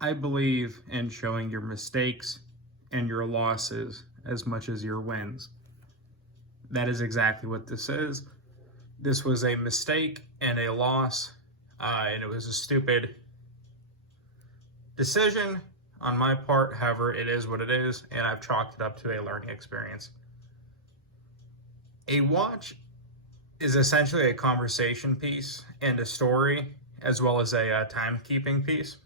I believe in showing your mistakes and your losses as much as your wins. That is exactly what this is. This was a mistake and a loss, and it was a stupid decision on my part. However, it is what it is, and I've chalked it up to a learning experience. A watch is essentially a conversation piece and a story, as well as a timekeeping piece.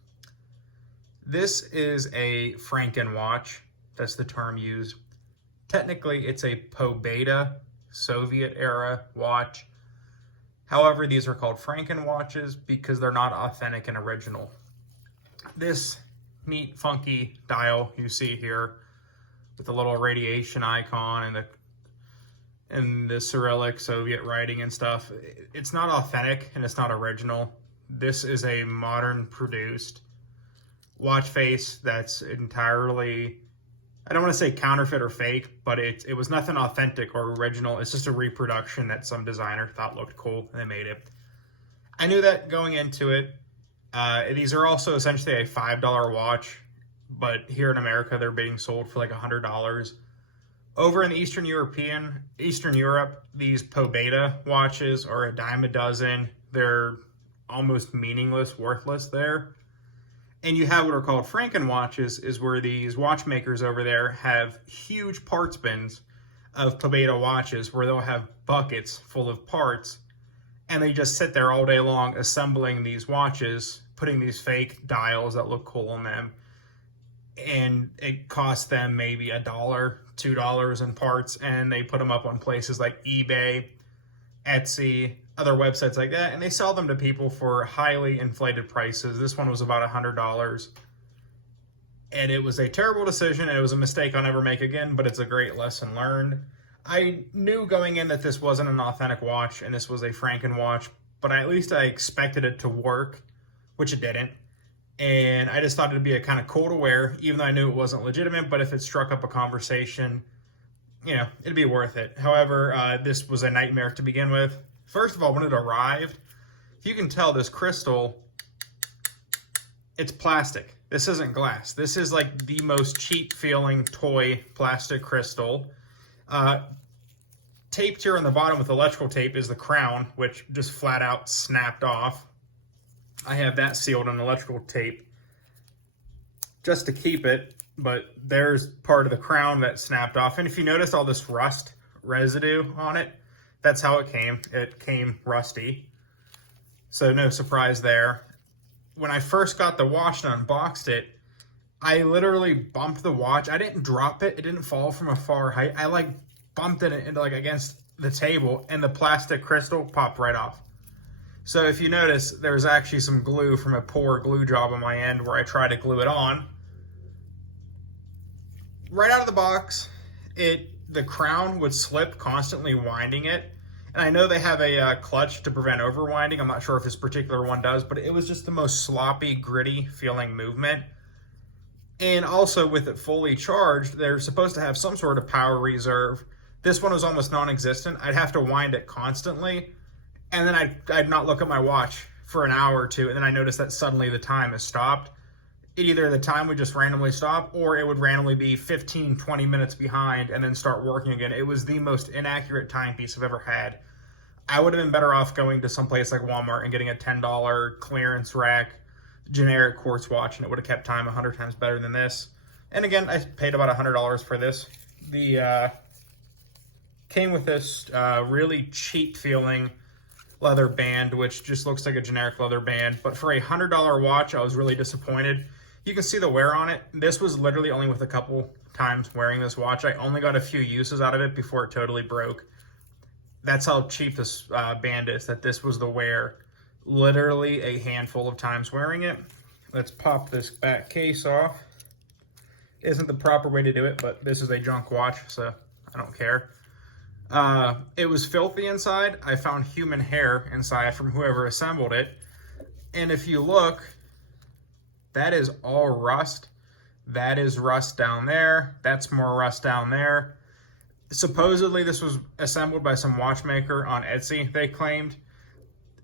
This is a Frankenwatch. That's the term used. Technically, it's a Pobeda Soviet era watch. However, these are called Frankenwatches because they're not authentic and original. This neat, funky dial you see here with the little radiation icon and the Cyrillic Soviet writing and stuff, it's not authentic and it's not original. This is a modern produced watch face that's entirely, I don't want to say counterfeit or fake, but it was nothing authentic or original. It's just a reproduction that some designer thought looked cool and they made it. I knew that going into it. These are also essentially a $5 watch, but here in America they're being sold for like $100. Over in Eastern Europe, these Pobeda watches are a dime a dozen. They're almost meaningless, worthless there. And you have what are called Frankenwatches, is where these watchmakers over there have huge parts bins of Pobeda watches where they'll have buckets full of parts, and they just sit there all day long assembling these watches, putting these fake dials that look cool on them, and it costs them maybe $1, $2 in parts, and they put them up on places like eBay, Etsy, other websites like that, and they sell them to people for highly inflated prices. This one was about $100, and it was a terrible decision, and it was a mistake I'll never make again, but it's a great lesson learned. I knew going in that this wasn't an authentic watch, and this was a Frankenwatch, but at least I expected it to work, which it didn't. And I just thought it'd be a kind of cool to wear, even though I knew it wasn't legitimate, but if it struck up a conversation, you know, it'd be worth it. However, this was a nightmare to begin with. First of all, when it arrived, if you can tell, this crystal, it's plastic. This isn't glass. This is like the most cheap feeling toy plastic crystal. Taped here on the bottom with electrical tape is the crown, which just flat out snapped off. I have that sealed in electrical tape just to keep it, but there's part of the crown that snapped off. And if you notice all this rust residue on it, that's how it came. It came rusty. So no surprise there. When I first got the watch and unboxed it, I literally bumped the watch. I didn't drop it. It didn't fall from a far height. I like bumped it into like against the table, and the plastic crystal popped right off. So if you notice, there's actually some glue from a poor glue job on my end where I tried to glue it on. Right out of the box, the crown would slip, constantly winding it. And I know they have a clutch to prevent overwinding. I'm not sure if this particular one does, but it was just the most sloppy, gritty feeling movement. And also with it fully charged, they're supposed to have some sort of power reserve. This one was almost non-existent. I'd have to wind it constantly. And then I'd not look at my watch for an hour or two, and then I noticed that suddenly the time has stopped. Either the time would just randomly stop, or it would randomly be 15, 20 minutes behind and then start working again. It was the most inaccurate timepiece I've ever had. I would have been better off going to some place like Walmart and getting a $10 clearance rack generic quartz watch, and it would have kept time 100 times better than this. And again, I paid about $100 for this. The came with this really cheap feeling leather band, which just looks like a generic leather band. But for a $100 watch, I was really disappointed. You can see the wear on it. This was literally only with a couple times wearing this watch. I only got a few uses out of it before it totally broke. That's how cheap this band is, that this was the wear. Literally a handful of times wearing it. Let's pop this back case off. Isn't the proper way to do it, but this is a junk watch, so I don't care. It was filthy inside. I found human hair inside from whoever assembled it. And if you look, that is all rust. That is rust down there. That's more rust down there. Supposedly this was assembled by some watchmaker on Etsy, they claimed.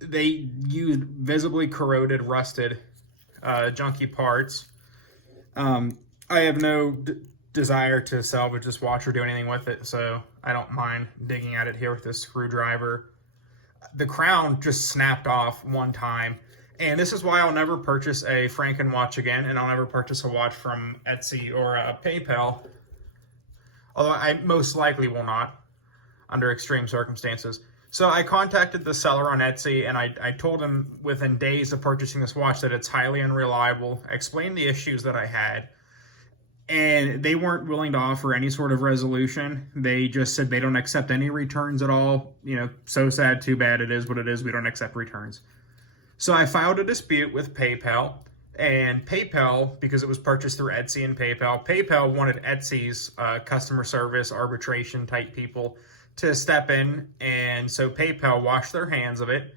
They used visibly corroded, rusted, junky parts. I have no desire to salvage this watch or do anything with it, so I don't mind digging at it here with this screwdriver. The crown just snapped off one time, and this is why I'll never purchase a Frankenwatch again, and I'll never purchase a watch from Etsy or PayPal, although I most likely will not under extreme circumstances. So I contacted the seller on Etsy, and I told him within days of purchasing this watch that it's highly unreliable. I explained the issues that I had, and they weren't willing to offer any sort of resolution. They just said they don't accept any returns at all. You know, so sad, too bad, it is what it is. We don't accept returns. So I filed a dispute with PayPal, and PayPal, because it was purchased through Etsy and PayPal wanted Etsy's customer service arbitration type people to step in, and so PayPal washed their hands of it.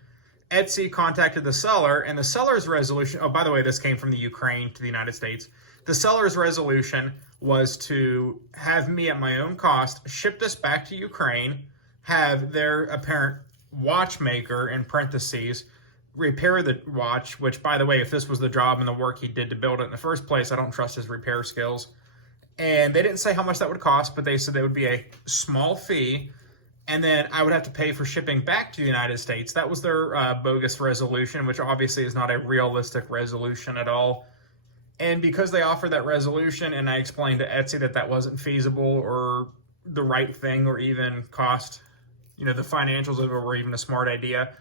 Etsy contacted the seller, and the seller's resolution, oh, by the way, this came from the Ukraine to the United States. The seller's resolution was to have me at my own cost ship this back to Ukraine, have their apparent watchmaker, in parentheses, repair the watch, which, by the way, if this was the job and the work he did to build it in the first place, I don't trust his repair skills. And they didn't say how much that would cost, but they said there would be a small fee, and then I would have to pay for shipping back to the United States. That was their bogus resolution, which obviously is not a realistic resolution at all. And because they offered that resolution, and I explained to Etsy that that wasn't feasible or the right thing or even cost, you know, the financials of it were even a smart idea,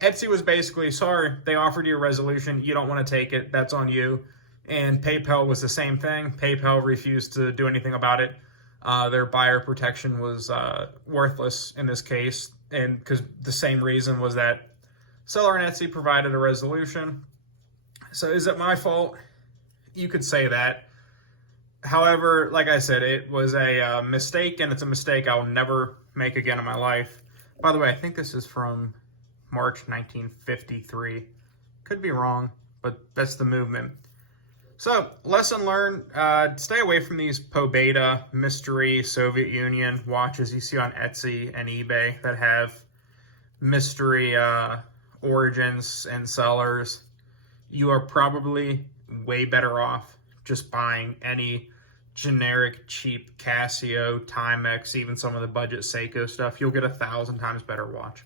Etsy was basically, sorry, they offered you a resolution, you don't want to take it, that's on you. And PayPal was the same thing. PayPal refused to do anything about it. Their buyer protection was worthless in this case, and because the same reason was that seller and Etsy provided a resolution. So is it my fault? You could say that. However, like I said, it was a mistake, and it's a mistake I'll never make again in my life. By the way, I think this is from March 1953. Could be wrong, but that's the movement. So, lesson learned, stay away from these Pobeda mystery Soviet Union watches you see on Etsy and eBay that have mystery origins and sellers. You are probably way better off just buying any generic, cheap Casio, Timex, even some of the budget Seiko stuff. You'll get 1,000 times better watch.